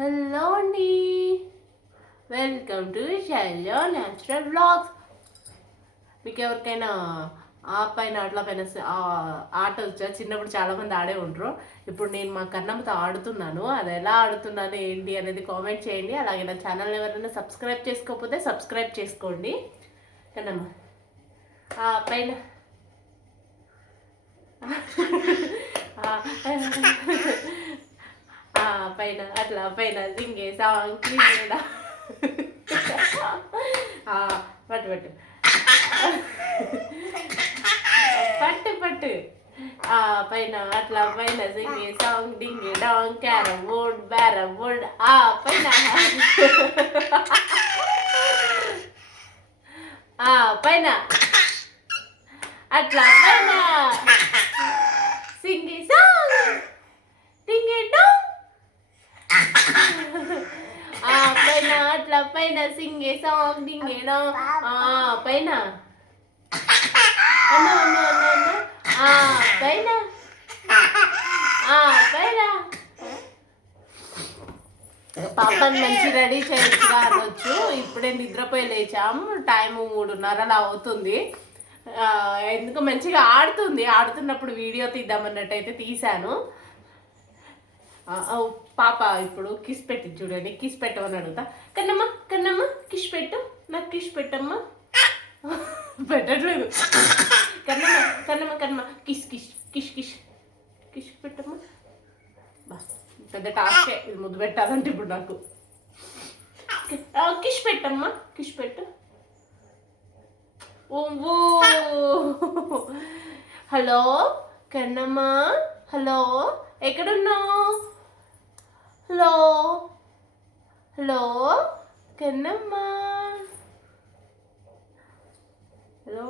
Hello అండి. Welcome to Shailo natural blogs మీకు ఎవరికైనా ఆ పైన అట్లా పైన ఆట వచ్చా? చిన్నప్పుడు చాలా మంది ఆడే ఉంటారు ఇప్పుడు నేను మా కన్నమ్మతో ఆడుతున్నాను. అది ఎలా ఆడుతున్నాను ఏంటి అనేది కామెంట్ చేయండి. అలాగే నా ఛానల్ ఎవరైనా సబ్స్క్రైబ్ చేసుకోకపోతే సబ్స్క్రైబ్ చేసుకోండి. కన్నమ్మ. ఆ పైన. పైన అట్లా పైన సింగే సాంగ్ క్లీన్ పట్టు పట్టు. పట్టు పట్టు. ఆ పైన అట్లా పైన సింగి సాంగ్ డింగే డాంగ్ క్యారమ్ బోర్డ్ బ్యార బోర్డ్. ఆ పైన. ఆ పైన. అట్లా పైన. సింగి సాంగ్. డింగే డాంగ్ ఆ పైన సింగే సాంగ్ ఆ పైన. అన్న అన్న అన్న అన్న. ఆ పైన. ఆ పైన. పాపని మంచి రెడీ చేయొచ్చుగా అనొచ్చు. ఇప్పుడే నిద్రపోయి లేచాం. టైం మూడున్నర అలా అవుతుంది. ఎందుకు మంచిగా ఆడుతుంది. ఆడుతున్నప్పుడు వీడియో తీద్దామన్నట్టు అయితే తీశాను. పాప ఇప్పుడు కిస్ పెట్టి చూడండి కిస్ పెట్టమని అడుగుతా. కన్నమ్మ కన్నమ్మ కిష్ పెట్టు. నాకు కిష్ పెట్టమ్మా. పెట్టట్లేదు. కన్నమ్మ కన్నమ్మ కన్నమ్మ కిష్ కిష్ కిష్ కిష్ కిష్ పెట్టమ్మా. పెద్ద టాస్కే ఇది ముద్దు పెట్టాలంటే ఇప్పుడు నాకు. కిష్ పెట్టమ్మా కిష్ పెట్టు. ఓ. హలో కన్నమ్మ హలో ఎక్కడున్నావు? హలో హలో కన్నమ్మా హలో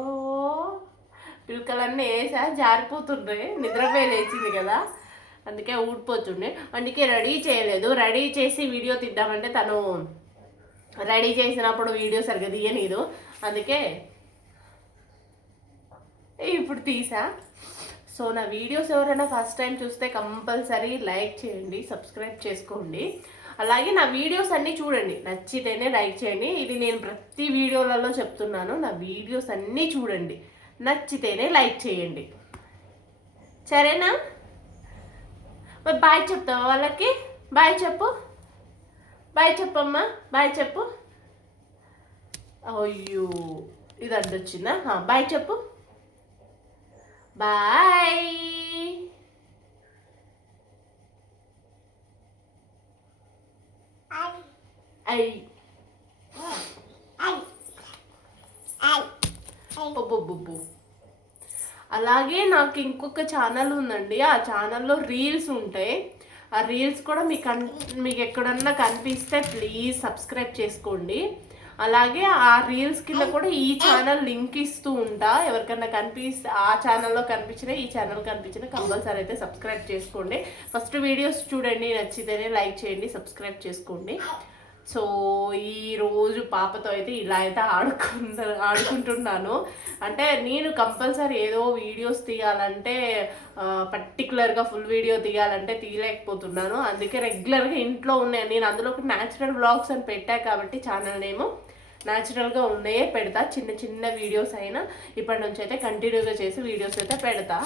పిలకలన్నీ వేసా జారిపోతుండే. నిద్రపోయి లేచింది కదా. అందుకే ఊడిపోతుండే. అందుకే రెడీ చేయలేదు. రెడీ చేసి వీడియో తీద్దామంటే తను రెడీ చేసినప్పుడు వీడియో సరిగ్గా తీయనీదు. అందుకే ఇప్పుడు తీసా. సో నా వీడియోస్ ఎవరైనా ఫస్ట్ టైం చూస్తే కంపల్సరీ లైక్ చేయండి సబ్స్క్రైబ్ చేసుకోండి. అలాగే నా వీడియోస్ అన్నీ చూడండి. నచ్చితేనే లైక్ చేయండి. ఇది నేను ప్రతి వీడియోలలో చెప్తున్నాను. నా వీడియోస్ అన్నీ చూడండి. నచ్చితేనే లైక్ చేయండి. సరేనా? మరి బాయ్ చెప్తావా వాళ్ళకి? బాయ్ చెప్పు. బాయ్ చెప్పమ్మా. బాయ్ చెప్పు. అయ్యో ఇది అడ్డొచ్చిందా? బాయ్ చెప్పు. Bye I. అలాగే నాకు ఇంకొక ఛానల్ ఉందండి. ఆ ఛానల్లో రీల్స్ ఉంటాయి ఆ రీల్స్ కూడా మీకు మీకు ఎక్కడన్నా కనిపిస్తే ప్లీజ్ సబ్స్క్రైబ్ చేసుకోండి. అలాగే ఆ రీల్స్ కింద కూడా ఈ ఛానల్ లింక్ ఇస్తూ ఉంటా. ఎవరికన్నా కనిపిస్తే ఆ ఛానల్లో కనిపించిన ఈ ఛానల్ కనిపించిన కంపల్సరీ అయితే సబ్స్క్రైబ్ చేసుకోండి. ఫస్ట్ వీడియోస్ చూడండి నచ్చితేనే లైక్ చేయండి సబ్స్క్రైబ్ చేసుకోండి. సో ఈ రోజు పాపతో అయితే ఇలా అయితే ఆడుకుంద ఆడుకుంటున్నాను. అంటే నేను కంపల్సరీ ఏదో వీడియోస్ తీయాలంటే పర్టికులర్గా ఫుల్ వీడియో తీయాలంటే తీయలేకపోతున్నాను. అందుకే రెగ్యులర్గా ఇంట్లో ఉన్నాయి. నేను అందులో ఒక న్యాచురల్ బ్లాగ్స్ అని పెట్టా కాబట్టి ఛానల్ నేము న్యాచురల్గా ఉన్నాయే పెడతా. చిన్న చిన్న వీడియోస్ అయినా ఇప్పటి నుంచి అయితే కంటిన్యూగా చేసి వీడియోస్ అయితే పెడతా.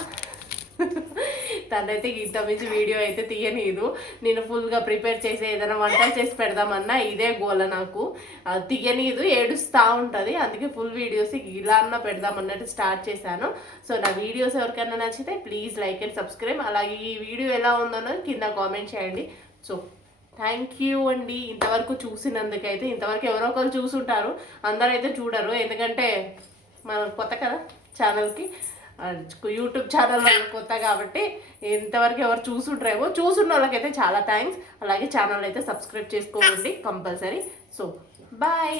తనైతే ఇంత మించి వీడియో అయితే తీయనీదు. నేను ఫుల్గా ప్రిపేర్ చేసి ఏదైనా వంటలు చేసి పెడదామన్నా ఇదే గోల నాకు. తీయనీదు ఏడుస్తూ ఉంటుంది. అందుకే ఫుల్ వీడియోస్ ఇలా అన్న పెడదామన్నట్టు స్టార్ట్ చేశాను. సో నా వీడియోస్ ఎవరికైనా నచ్చితే ప్లీజ్ లైక్ అండ్ సబ్స్క్రైబ్. అలాగే ఈ వీడియో ఎలా ఉందన్నది కింద కామెంట్ చేయండి. సో థ్యాంక్ యూ అండి. ఇంతవరకు చూసినందుకైతే ఇంతవరకు ఎవరో ఒకరు చూసుంటారు. అందరైతే చూడరు. ఎందుకంటే మనం కొత్త కదా ఛానల్కి. యూట్యూబ్ ఛానల్ కొత్త కాబట్టి ఇంతవరకు ఎవరు చూసుంటారేమో చూసున్న వాళ్ళకైతే చాలా థ్యాంక్స్ అలాగే ఛానల్ అయితే సబ్స్క్రైబ్ చేసుకోండి కంపల్సరీ సో బాయ్